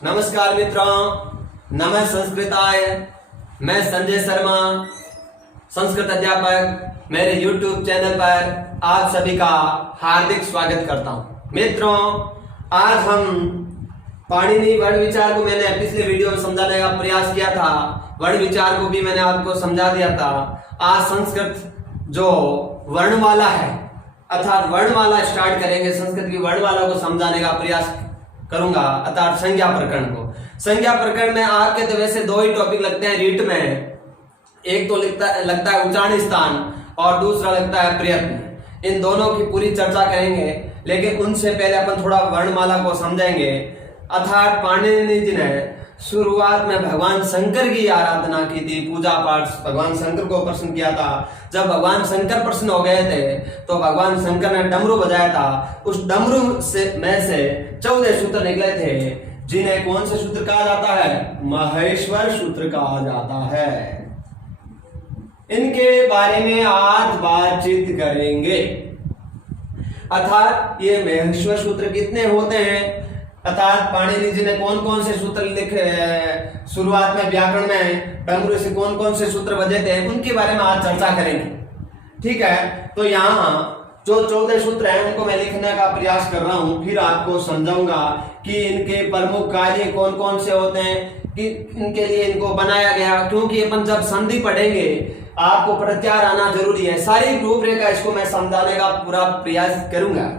नमस्कार मित्रों, नमः संस्कृताय। मैं संजय शर्मा, संस्कृत अध्यापक। मेरे YouTube चैनल पर आप सभी का हार्दिक स्वागत करता हूं। मित्रों, आज हम पाणिनि वर्ण विचार को मैंने पिछले वीडियो में समझाने का प्रयास किया था। वर्ण विचार को भी मैंने आपको समझा दिया था। आज संस्कृत जो वर्णमाला है अर्थात वर्णमाला स्टार्ट करेंगे। संस्कृत की वर्णमाला को समझाने का प्रयास करूंगा अर्थात संज्ञा प्रकरण को। संज्ञा प्रकरण में आपके तो वैसे दो ही टॉपिक लगते हैं रीट में। एक तो लगता है उच्चारण स्थान और दूसरा लगता है प्रयत्न। इन दोनों की पूरी चर्चा करेंगे, लेकिन उनसे पहले अपन थोड़ा वर्णमाला को समझेंगे। अर्थात पाणिनि जी ने शुरुआत में भगवान शंकर की आराधना की थी, पूजा पाठ भगवान शंकर को प्रसन्न किया था। जब भगवान शंकर प्रसन्न हो गए थे तो भगवान शंकर ने डमरू बजाया था। उस डमरू में से 14 सूत्र निकले थे, जिन्हें कौन से सूत्र कहा जाता है? महेश्वर सूत्र कहा जाता है। इनके बारे में आज बातचीत करेंगे। अर्थात ये महेश्वर सूत्र कितने होते हैं, अर्थात पाणिनि जी ने कौन कौन से सूत्र लिखे, शुरुआत में व्याकरण में डमरू से कौन कौन से सूत्र बजे थे, उनके बारे में आज चर्चा करेंगे। ठीक है, तो यहाँ जो 14 सूत्र हैं उनको मैं लिखने का प्रयास कर रहा हूं, फिर आपको समझाऊंगा कि इनके प्रमुख कार्य कौन कौन से होते हैं, कि इनके लिए इनको बनाया गया। क्योंकि अपन जब संधि पढ़ेंगे आपको प्रत्याहार आना जरूरी है। सारी रूपरेखा इसको मैं समझाने का पूरा प्रयास करूंगा।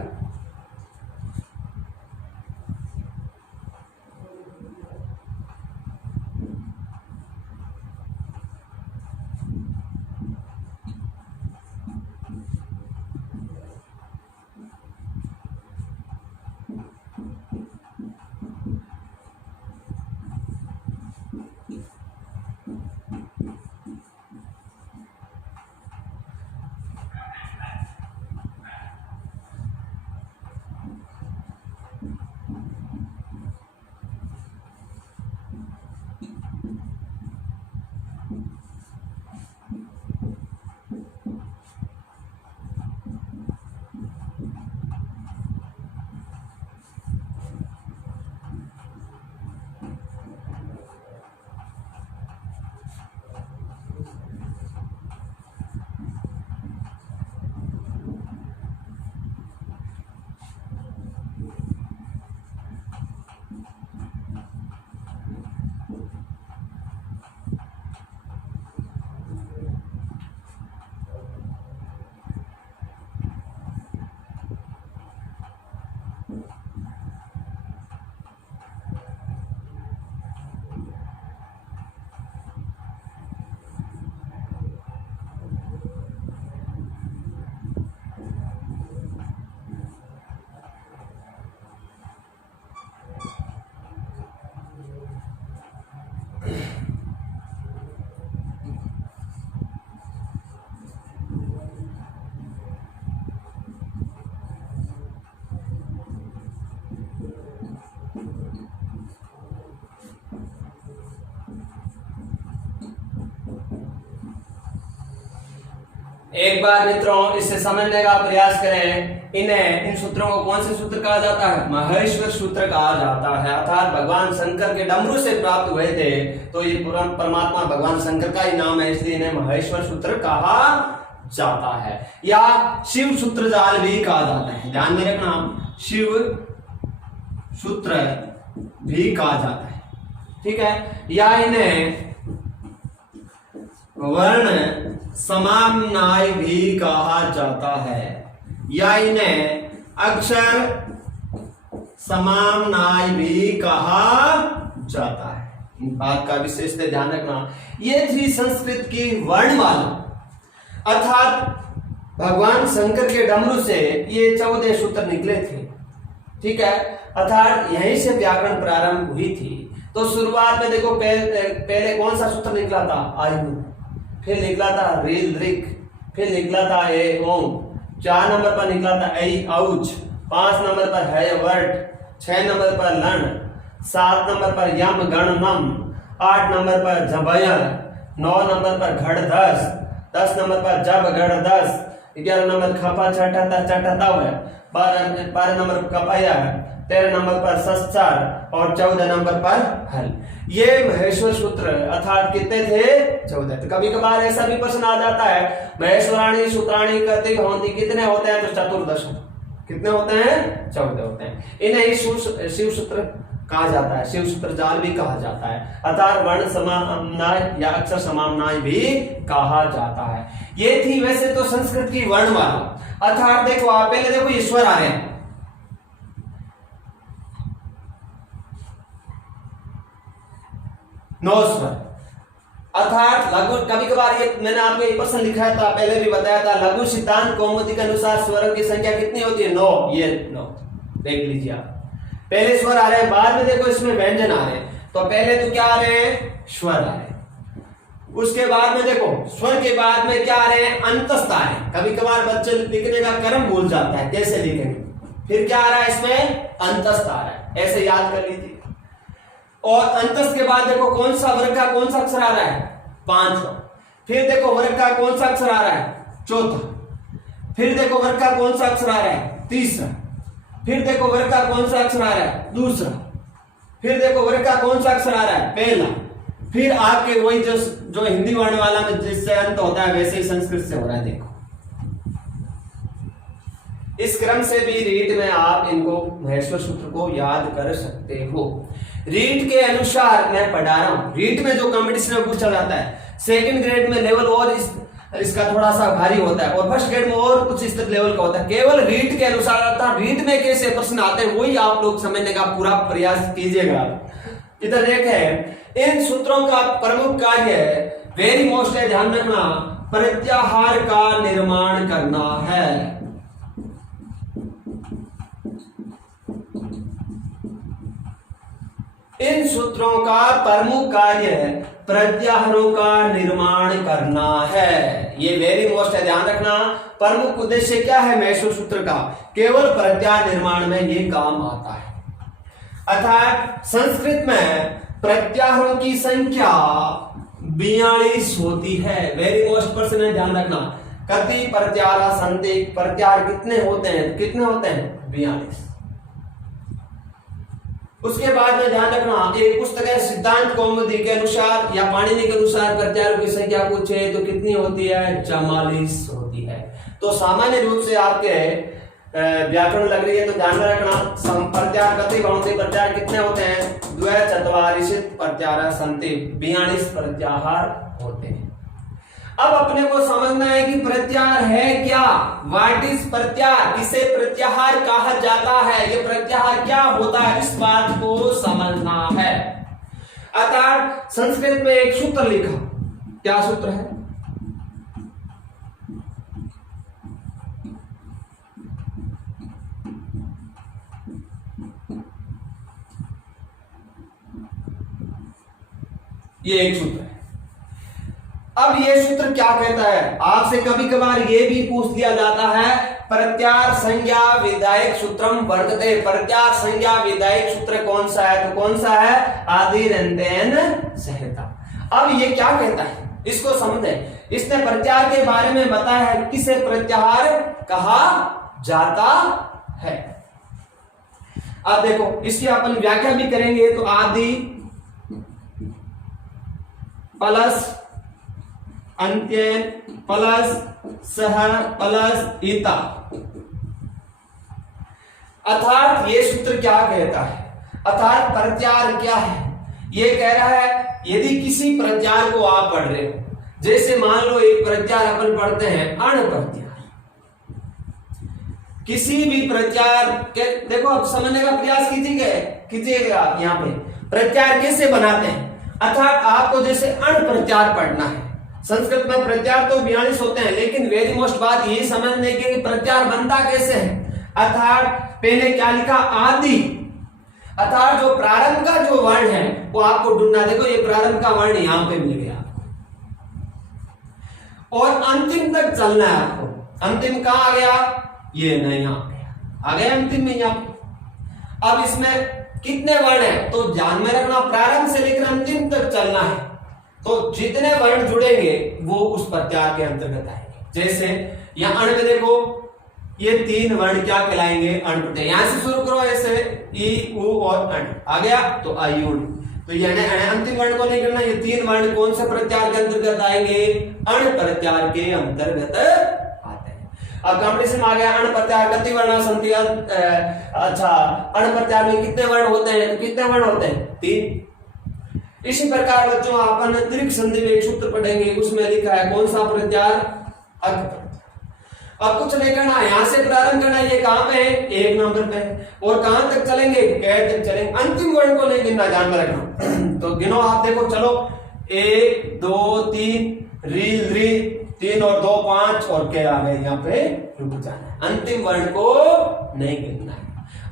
एक बार मित्रों इसे समझने का प्रयास करें। इन सूत्रों को कौन से सूत्र कहा जाता है? महेश्वर सूत्र कहा जाता है। अर्थात भगवान शंकर के डमरू से प्राप्त हुए थे, तो ये पूरा परमात्मा भगवान शंकर का ही नाम है, इसलिए इन्हें महेश्वर सूत्र कहा जाता है, या शिव सूत्र जाल भी कहा जाता है। ध्यान में रखना, शिव सूत्र भी कहा जाता है। ठीक है, या इन्हें वर्ण समाम्नाय भी कहा जाता है, या इन्हें अक्षर समाम्नाय भी कहा जाता है। इन बात का विशेष ध्यान रखना। ये थी संस्कृत की वर्णमाला। अर्थात भगवान शंकर के डमरू से ये 14 सूत्र निकले थे। ठीक है, अर्थात यहीं से व्याकरण प्रारंभ हुई थी। तो शुरुआत में देखो पहले कौन सा सूत्र निकला था? आयु। फिर निकला था रील रिक, फिर निकला था ए ओम, 4 नंबर पर निकला था ऐ औच, 5 नंबर पर है वर्ट, 6 नंबर पर लन, 7 नंबर पर यम गण नम, 8 नंबर पर झबयर, 9 नंबर पर घड़ 10 नंबर पर जब गढ़ 10, 11 नंबर खपा छठा चटता है, 12 नंबर कपाया, 13 नंबर पर सस्चर और 14 नंबर पर हल। ये महेश्वर सूत्र अर्थात कितने थे? 14। तो कभी कभार ऐसा भी प्रश्न आ जाता है महेश्वराणी सूत्राणी करते भवंती कितने होते हैं? तो चतुर्दश। कितने होते हैं? 14 होते हैं। इन्हें शिव सूत्र कहा जाता है, शिव सूत्र जाल भी कहा जाता है, अर्थात वर्ण समाम्नाय या अक्षर समाम्नाय भी कहा जाता है। ये थी वैसे तो संस्कृत की वर्णमाला। अर्थात देखो आप पहले देखो ईश्वर आ रहे हैं, नौ स्वर, अर्थात लघु। कभी कभार ये मैंने आपको एक प्रश्न लिखा था, पहले भी बताया था, लघु सिद्धांत कौमुदी के अनुसार स्वरों की संख्या कितनी होती है? 9। ये 9 देख लीजिए आप। पहले स्वर आ रहे हैं, बाद में देखो इसमें व्यंजन आ रहे हैं। तो पहले तो क्या आ रहे हैं? स्वर आ रहे हैं। उसके बाद में देखो स्वर के बाद में क्या आ रहे हैं? अंतस्थ आ रहे हैं। कभी कभार बच्चे लिखने का क्रम भूल जाता है, कैसे लिखेंगे। फिर क्या आ रहा है? इसमें अंतस्थ आ रहा है, ऐसे याद कर लीजिए। और अंतस्थ के बाद देखो कौन सा वर्ग का कौन सा अक्षर आ रहा है? 5वां। फिर देखो वर्ग का कौन सा अक्षर आ रहा है? 4था। फिर देखो वर्ग का कौन सा अक्षर आ रहा है? 3रा। फिर देखो वर्ग का कौन सा अक्षर आ रहा है? 2रा। फिर देखो वर्ग का कौन सा अक्षर आ रहा है? 1ला। फिर आपके वही जो हिंदी वर्ण वाला में जिससे अंत होता है वैसे ही संस्कृत से हो रहा है। देखो इस क्रम से भी रीट में आप इनको महेश्वर सूत्र को याद कर सकते हो। रीट के अनुसार मैं पढ़ा रहा हूं, रीट में जो कंपटीशन में पूछा जाता है, सेकंड ग्रेड में लेवल और इसका थोड़ा सा भारी होता है और फर्स्ट ग्रेड में और कुछ इस लेवल का होता है। केवल रीट के अनुसार आता है, रीट में कैसे प्रश्न आते हैं वही आप लोग समझने का पूरा प्रयास कीजिएगा। इधर देखें, इन सूत्रों का प्रमुख कार्य है, वेरी मोस्ट है, ध्यान रखना, प्रत्याहार का निर्माण करना है। इन सूत्रों का प्रमुख कार्य है प्रत्याहारों का निर्माण करना है। ये वेरी मोस्ट है, ध्यान रखना। प्रमुख उद्देश्य क्या है महेश्वर सूत्र का? केवल प्रत्याहार निर्माण में ये काम आता है। अर्थात संस्कृत में प्रत्याहारों की संख्या 42 होती है। वेरी मोस्ट प्रश्न है, ध्यान रखना। कति प्रत्याहार संति, प्रत्याहार कितने होते हैं? कितने होते हैं? 42। उसके बाद में ध्यान रखना, एक पुस्तक है सिद्धांत कौमुदी के अनुसार या पाणिनि के अनुसार प्रत्याहारों की संख्या पूछे तो कितनी होती है? 44 होती है। तो सामान्य रूप से आपके व्याकरण लग रही है तो ध्यान में रखना, प्रत्याहार कति भवन्ति, प्रत्याहार कितने होते हैं? द्वैचत्वारिंशत् प्रत्याहार सन्ति, 42 प्रत्याहार होते हैं। अब अपने को समझना है कि प्रत्याहार है क्या? व्हाट इज प्रत्याहार? किसे प्रत्याहार कहा जाता है? ये प्रत्याहार क्या होता है? इस बात को समझना है। अर्थात संस्कृत में एक सूत्र लिखा, क्या सूत्र है? ये एक सूत्र है। अब ये सूत्र क्या कहता है? आपसे कभी कभार ये भी पूछ दिया जाता है, प्रत्याहार संज्ञा विधायक सूत्रम वर्तते। प्रत्याहार संज्ञा विधायक सूत्र कौन सा है? तो कौन सा है? आदिरन्तेन संहिता। अब ये क्या कहता है इसको समझे। इसने प्रत्याहार के बारे में बताया है, किसे प्रत्याहार कहा जाता है। अब देखो इसकी अपन व्याख्या भी करेंगे। तो आदि प्लस अंत्येन प्लस सह प्लस इता। अर्थात ये सूत्र क्या कहता है? अर्थात प्रत्याहार क्या है? ये कह रहा है यदि किसी प्रत्याहार को आप पढ़ रहे हो, जैसे मान लो एक प्रत्याहार अपन पढ़ते हैं अण प्रत्याहार, किसी भी प्रत्याहार के देखो आप समझने का प्रयास कीजिएगा। यहाँ पे प्रत्याहार कैसे बनाते हैं? अर्थात आपको जैसे अण प्रत्याहार पढ़ना है। संस्कृत में प्रत्याहार तो 42 होते हैं, लेकिन वेरी मोस्ट बात ये समझने की प्रत्याहार बनता कैसे है। अर्थात पहले क्या लिखा? आदि। अर्थात जो प्रारंभ का जो वर्ण है वो आपको ढूंढना। देखो ये प्रारंभ का वर्ण यहां पे मिल गया और अंतिम तक चलना है आपको। अंतिम कहां आ गया? ये नहीं आ गया अंतिम में यहां पे। अब इसमें कितने वर्ण है तो ध्यान में रखना, प्रारंभ से लेकर अंतिम तक चलना है। तो जितने वर्ण जुड़ेंगे वो उस प्रत्याहार के अंतर्गत आएंगे। जैसे यहां अण में देखो ये तीन वर्ण क्या कहलाएंगे? अण प्रत्यय। यहां से शुरू करो ऐसे, ई उ और अण आ गया तो आयुण। तो यानी अंतिम वर्ण को नहीं करना, ये तीन वर्ण कौन से प्रत्यार के अंतर्गत आएंगे? अण प्रत्यार के अंतर्गत आते हैं। अब कॉम्पिटिशन आ गया, अण प्रत्यार कति वर्ण संति। अच्छा, अण प्रत्यार में कितने वर्ण होते हैं? तो कितने वर्ण होते हैं? तीन। इसी प्रकार बच्चों अपन दीर्घ संधि में एक सूत्र पढ़ेंगे, उसमें लिखा है कौन सा प्रत्यार? अक। अब कुछ नहीं करना, यहां से प्रारंभ करना। ये कहां पे है? एक नंबर पे। और कहां तक चलेंगे? कै तक चलेंगे। अंतिम वर्ण को नहीं गिनना, ध्यान में रखना। तो गिनो आप, देखो चलो, 1 2 3 री री 3 और 2 5 और कै आ गए, यहाँ पे रुक जाना है। अंतिम वर्ण को नहीं गिनना है,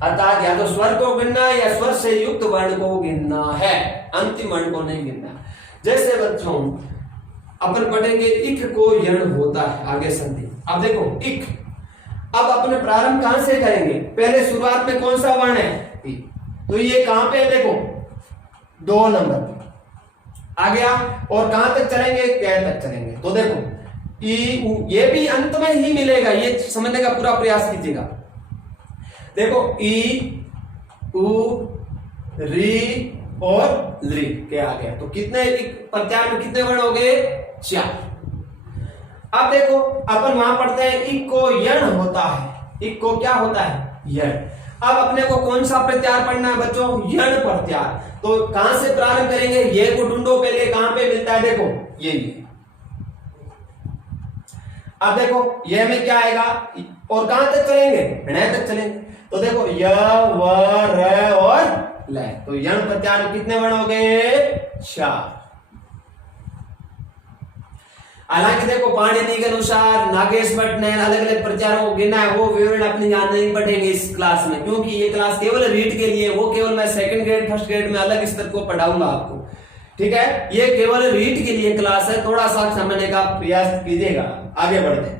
अर्थात या तो स्वर को गिनना है या स्वर से युक्त वर्ण को गिनना है, अंतिम वर्ण को नहीं गिनना। जैसे बच्चों अपन पढ़ेंगे इक को यण होता है, आगे संधि। अब देखो इक, अब अपने प्रारंभ कहां से करेंगे? पहले शुरुआत में कौन सा वर्ण है? ई। तो ये कहां पे है? देखो 2 नंबर पे आ गया। और कहां तक चलेंगे? कै तक चलेंगे। तो देखो ई उ, ये भी अंत में ही मिलेगा, ये समझने का पूरा प्रयास कीजिएगा। देखो ई उ री और ली के आ गया। तो कितने प्रत्यार में कितने वर्ण हो गए? 4। अब देखो अपन वहां पढ़ते हैं इक को यण होता है। इक को क्या होता है? यण। अब अपने को कौन सा प्रत्यार पढ़ना है बच्चों? यण प्रत्यार। तो कहां से प्रारंभ करेंगे? ये को ढूंढो पहले, कहां पे मिलता है? देखो ये। अब देखो ये में क्या आएगा? और कहां तक चलेंगे? ण तक चलेंगे। तो देखो य व र और ल। तो यण प्रत्यार में कितने वर्ण हो गए? 4। हालांकि देखो पाणिनि के अनुसार नागेश भट्ट ने अलग अलग प्रत्यारों को गिना है, वो विवरण अपने यहाँ नहीं पढ़ेंगे इस क्लास में, क्योंकि ये क्लास केवल रीड के लिए, वो केवल मैं सेकंड ग्रेड फर्स्ट ग्रेड में अलग स्तर को पढ़ाऊंगा आपको, ठीक है। ये केवल रीड के लिए क्लास है, थोड़ा सा समझने का प्रयास कीजिएगा। आगे बढ़ते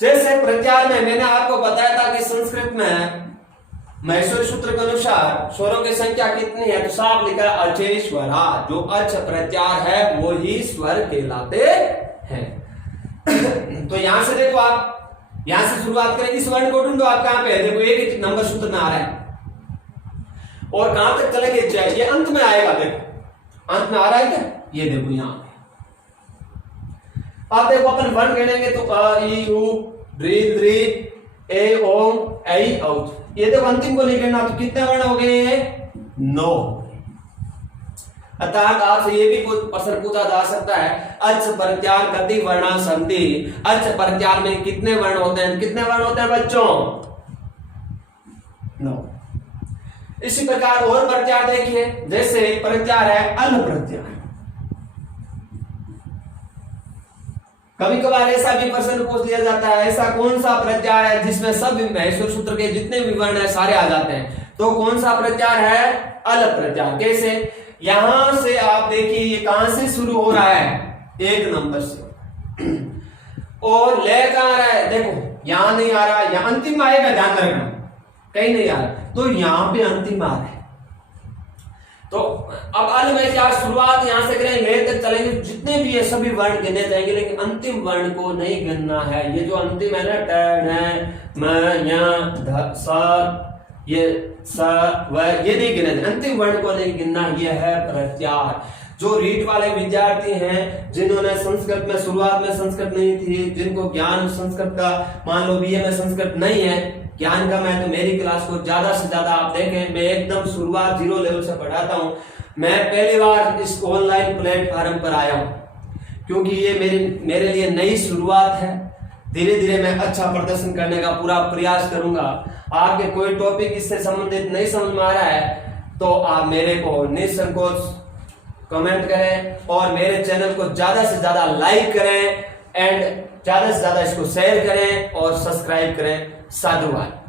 जैसे प्रत्यार में मैंने आपको बताया था कि संस्कृत में महेश्वरी सूत्र के अनुसार स्वरों की संख्या कितनी है? तो साफ लिखा है अचे स्वरा। जो अच प्रत्यार है वो ही स्वर कहलाते हैं। तो यहां से देखो, आप यहां से शुरुआत करें, इस वर्ण को ढूंढो, आप कहां पे है? देखो एक नंबर सूत्र में आ रहा है। और कहां तक चलेंगे? ये अंत में आएगा। देखो अंत में आ रहा है क्या? ये देखो यहां पे। आप देखो अपन वर्ण गिनेंगे तो अ ई उ री री ए ओम ऐ औ। ये देखो अंतिम को नहीं गिनना, तो कितने वर्ण हो गए? 9। अर्थात आपसे ये भी कुछ प्रश्न पूछा जा सकता है, अच प्रत्यार कति वर्णा संति। अच प्रत्यार में कितने वर्ण होते हैं? कितने वर्ण होते हैं बच्चों? 9। इसी प्रकार और प्रत्यार देखिए, जैसे प्रत्यार है अल प्रत्यार। कभी कभार ऐसा भी प्रश्न पूछ लिया जाता है, ऐसा कौन सा प्रत्यार है जिसमें सब महेश्वर सूत्र के जितने भी वर्ण है सारे आ जाते हैं? तो कौन सा प्रत्यार है? अल प्रत्यार। कैसे? यहां से आप देखिए, ये कहां से शुरू हो रहा है? 1 नंबर से। और ले कहां आ रहा है? देखो यहां नहीं आ रहा, यहां अंतिम आएगा, ध्यान रखना, कहीं नहीं आ रहा। तो यहां पे अंतिम आ रहा है। तो अब अल में क्या शुरुआत यहां से करेंगे, ले तक चलेंगे, जितने भी ये सभी वर्ण गिने जाएंगे, लेकिन अंतिम वर्ण को नहीं गिनना है। ये जो अंतिम है ना, ट न म य ध स, ये स व, ये नहीं गिने, अंतिम वर्ण को नहीं गिनना। ये है प्रत्यार। जो रीट वाले विद्यार्थी हैं, जिन्होंने संस्कृत में शुरुआत में संस्कृत नहीं थी, जिनको ज्ञान संस्कृत का, मान लो बीए में संस्कृत नहीं है, ज्ञान का, मैं तो मेरी क्लास को ज्यादा से ज्यादा आप देखें, मैं एकदम शुरुआत 0 लेवल से पढ़ाता हूं। मैं पहली बार इस ऑनलाइन प्लेटफॉर्म पर आया हूं, क्योंकि ये मेरे लिए नई शुरुआत है। धीरे धीरे मैं अच्छा प्रदर्शन करने का पूरा प्रयास करूंगा। आपके कोई टॉपिक इससे संबंधित नहीं समझ में आ रहा है तो आप मेरे को निसंकोच कमेंट करें और मेरे चैनल को ज्यादा से ज्यादा लाइक करें एंड ज्यादा से ज्यादा इसको शेयर करें और सब्सक्राइब करें। साधुवाद।